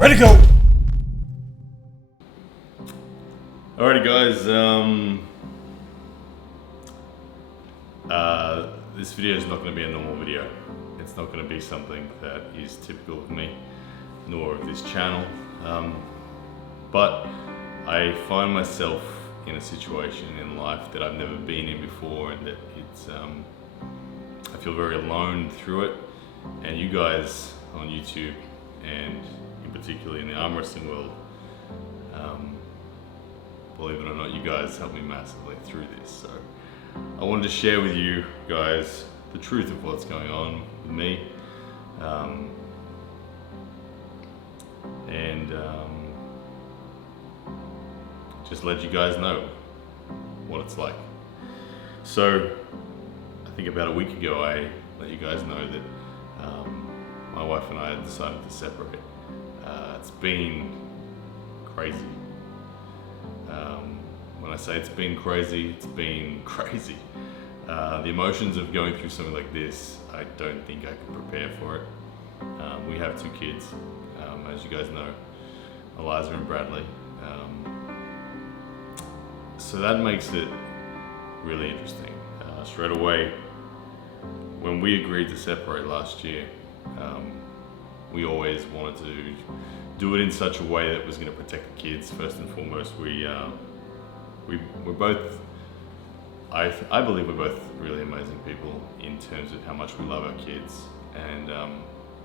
Ready to go! Alrighty guys, this video is not going to be a normal video. It's not going to be something that is typical of me, nor of this channel. But I find myself in a situation in life that I've never been in before, and that it's, I feel very alone through it. And you guys on YouTube, and in particular in the arm wrestling world, believe it or not, you guys helped me massively through this. So I wanted to share with you guys the truth of what's going on with me, and just let you guys know what it's like. So I think about a week ago I let you guys know that my wife and I had decided to separate. It's been crazy. When I say it's been crazy, it's been crazy. The emotions of going through something like this, I don't think I could prepare for it. We have two kids, as you guys know, Eliza and Bradley. So that makes it really interesting. Straight away, when we agreed to separate last year, we always wanted to do it in such a way that was going to protect the kids. First and foremost, we're both, I believe we're both really amazing people in terms of how much we love our kids, and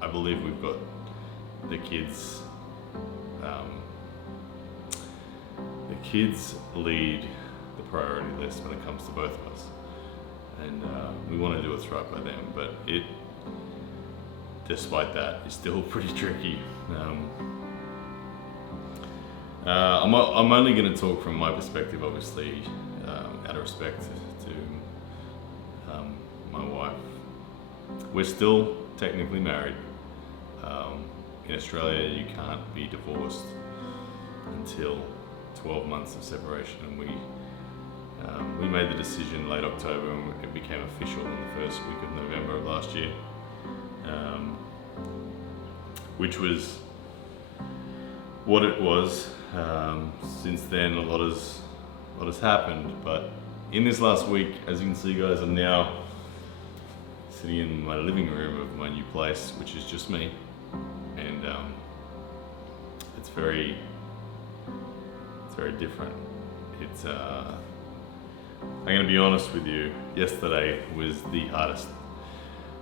I believe we've got the kids lead the priority list when it comes to both of us, and we want to do what's right by them, but despite that, it's still pretty tricky. I'm only going to talk from my perspective, obviously, out of respect to my wife. We're still technically married. In Australia, you can't be divorced until 12 months of separation, and we made the decision late October, and it became official in the first week of November of last year, which was what it was. Since then, a lot has happened, but in this last week, as you can see, guys, I'm now sitting in my living room of my new place, which is just me, and it's very different. It's I'm going to be honest with you. Yesterday was the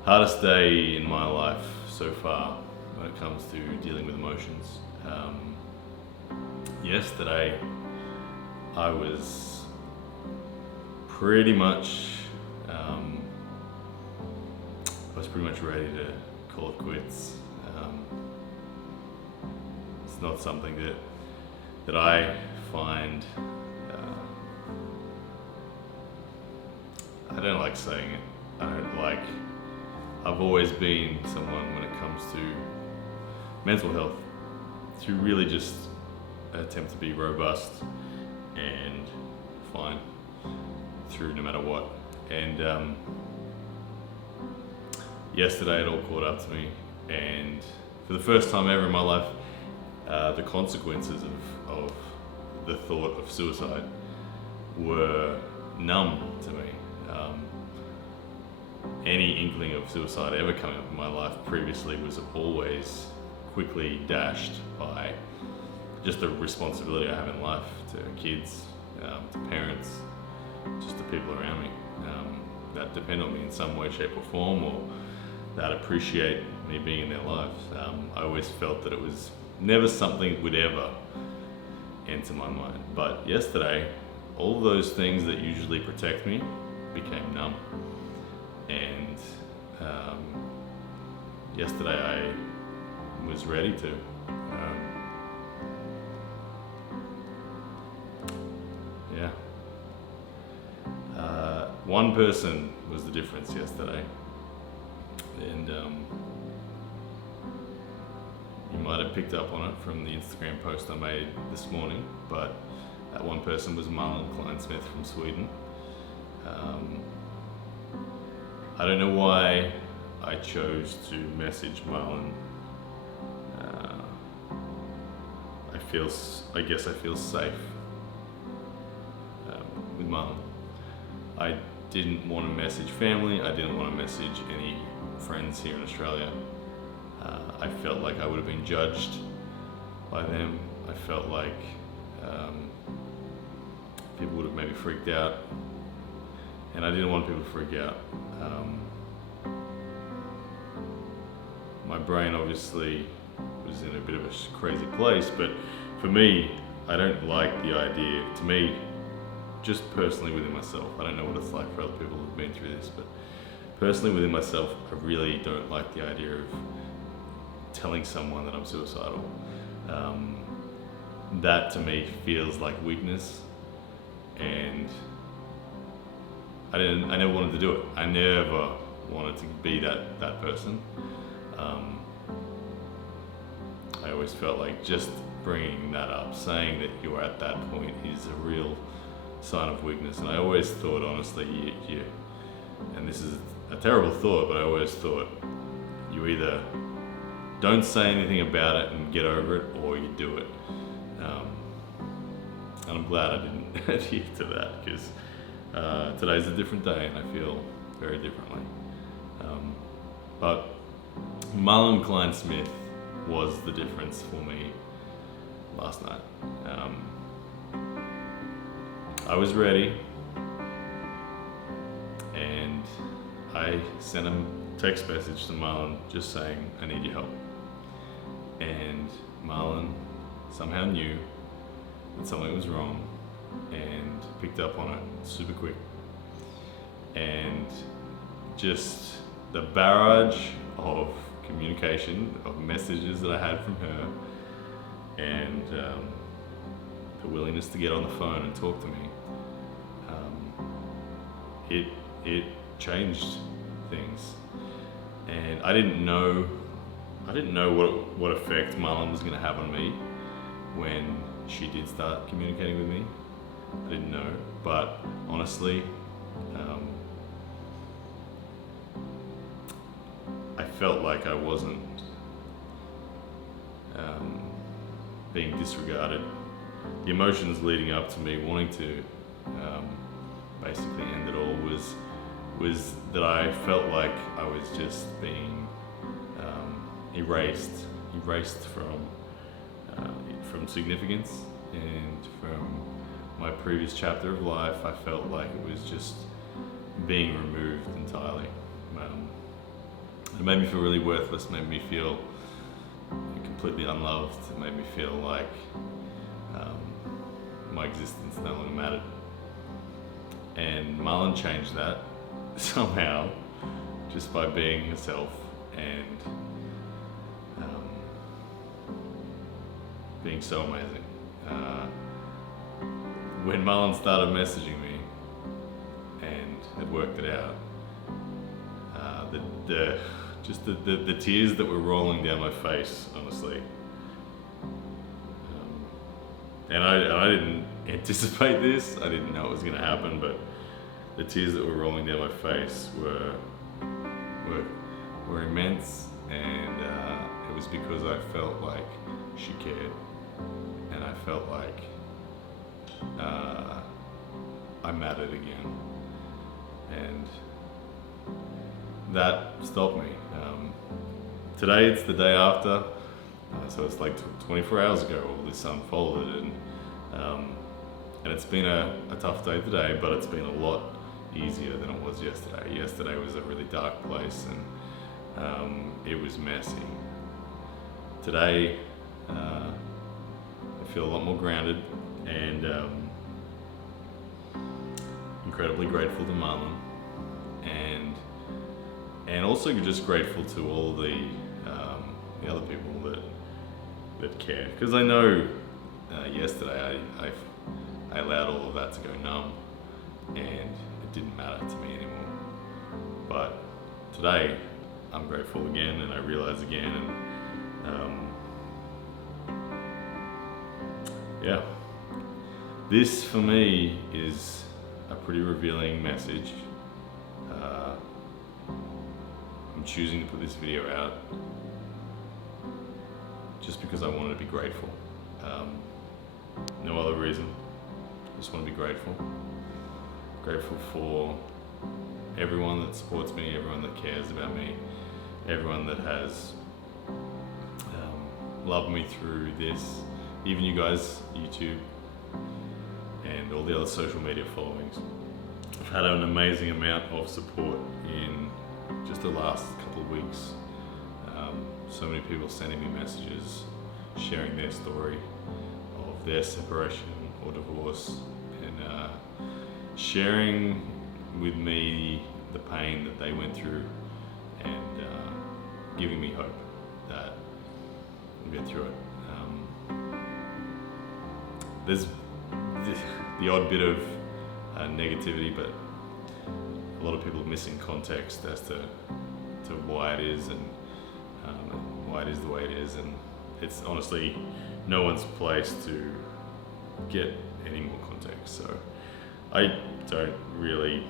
hardest day in my life so far when it comes to dealing with emotions. Yesterday, I was pretty much ready to call it quits. It's not something that I find. I don't like saying it. I've always been someone, when it comes to mental health, to really just attempt to be robust and fine through no matter what. And yesterday it all caught up to me, and for the first time ever in my life, the consequences of the thought of suicide were numb to me. Any inkling of suicide ever coming up in my life previously was always quickly dashed by just the responsibility I have in life to kids, to parents, just to people around me that depend on me in some way, shape or form, or that appreciate me being in their lives. I always felt that it was never something that would ever enter my mind. But yesterday, all those things that usually protect me became numb. And yesterday I was ready to. One person was the difference yesterday, and you might have picked up on it from the Instagram post I made this morning, but that one person was Marlon Kleinsmith from Sweden. I don't know why I chose to message Marlon I guess I feel safe with Marlon. I didn't want to message family. I didn't want to message any friends here in Australia. I felt like I would have been judged by them. I felt like people would have maybe freaked out, and I didn't want people to freak out. My brain obviously was in a bit of a crazy place, but for me, I don't like the idea, to me, just personally within myself, I don't know what it's like for other people who've been through this, but personally within myself, I really don't like the idea of telling someone that I'm suicidal. That to me feels like weakness, and I never wanted to do it. I never wanted to be that person. I always felt like just bringing that up, saying that you're at that point, is a real sign of weakness. And I always thought, honestly, and this is a terrible thought, but I always thought you either don't say anything about it and get over it, or you do it. And I'm glad I didn't adhere to that, because today's a different day and I feel very differently. But Marlon Klein-Smith was the difference for me last night. I was ready, and I sent a text message to Marlon just saying, I need your help. And Marlon somehow knew that something was wrong and picked up on it super quick. And just the barrage of communication, of messages that I had from her, and the willingness to get on the phone and talk to me, it changed things. And I didn't know what effect Marlon was going to have on me when she did start communicating with me. I didn't know, but honestly, I felt like I wasn't being disregarded. The emotions leading up to me wanting to basically end it all was that I felt like I was just being erased from significance and from my previous chapter of life. I felt like it was just being removed entirely. It made me feel really worthless, made me feel completely unloved. It made me feel like my existence no longer mattered. And Marlon changed that somehow, just by being herself and being so amazing. When Marlon started messaging me and had worked it out, the tears that were rolling down my face, honestly. And I didn't anticipate this. I didn't know it was going to happen, but the tears that were rolling down my face were immense, and it was because I felt like she cared, and I felt like I mattered again, and that stopped me. Today it's the day after, so it's like 24 hours ago all this unfolded, and it's been a tough day today, but it's been a lot easier than it was yesterday. Yesterday was a really dark place, and it was messy. Today I feel a lot more grounded and incredibly grateful to Marlon, and also just grateful to all the other people that care, because I know yesterday I allowed all of that to go numb, and it didn't matter to me anymore. But today I'm grateful again, and I realize again, and yeah, this for me is a pretty revealing message. I'm choosing to put this video out just because I wanted to be grateful. No other reason. Just want to be grateful. Grateful for everyone that supports me, everyone that cares about me, everyone that has loved me through this, even you guys, YouTube, and all the other social media followings. I've had an amazing amount of support in just the last couple of weeks. So many people sending me messages, sharing their story of their separation or divorce, and sharing with me the pain that they went through, and giving me hope that we'll get through it. There's the odd bit of negativity, but a lot of people are missing context as to why it is, and why it is the way it is, and it's honestly no one's place to get any more context. So I don't really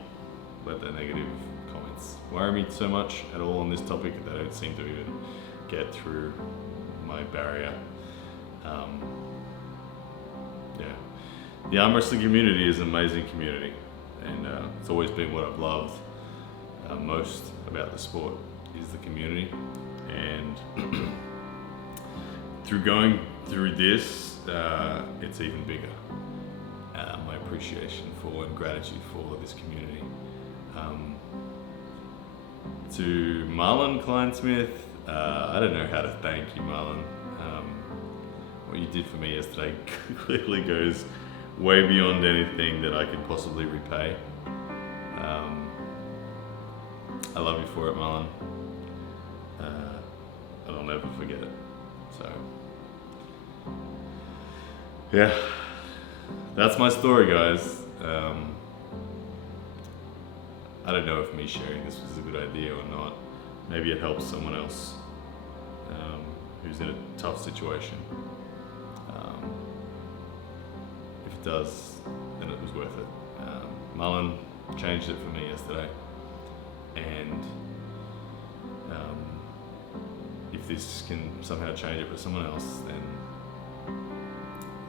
let the negative comments worry me so much at all on this topic. They don't seem to even get through my barrier. The arm wrestling community is an amazing community, and it's always been what I've loved most about the sport is the community. And through going through this, it's even bigger. My appreciation for and gratitude for this community. To Marlon Kleinsmith, I don't know how to thank you, Marlon. What you did for me yesterday clearly goes way beyond anything that I could possibly repay. I love you for it, Marlon. I'll never forget it. So, yeah, that's my story, guys. I don't know if me sharing this was a good idea or not. Maybe it helps someone else who's in a tough situation. If it does, then it was worth it. Marlon changed it for me yesterday, and if this can somehow change it for someone else, then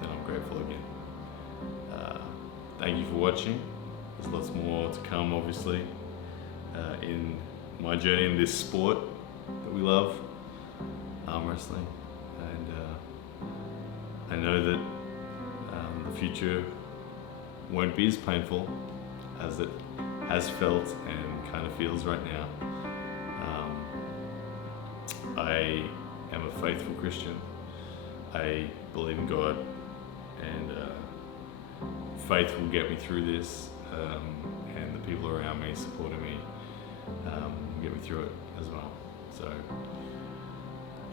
I'm grateful again. Thank you for watching. There's lots more to come, obviously, in my journey in this sport that we love, arm wrestling, and I know that the future won't be as painful as it has felt and kind of feels right now. I am a faithful Christian. I believe in God, and faith will get me through this, and the people around me supporting me will get me through it as well. So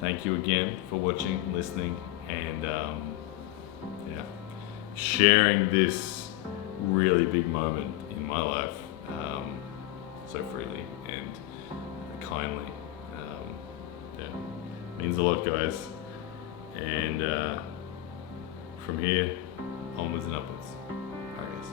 thank you again for watching, listening, and sharing this really big moment in my life so freely and kindly. Means a lot, guys, and from here onwards and upwards. Alright, guys.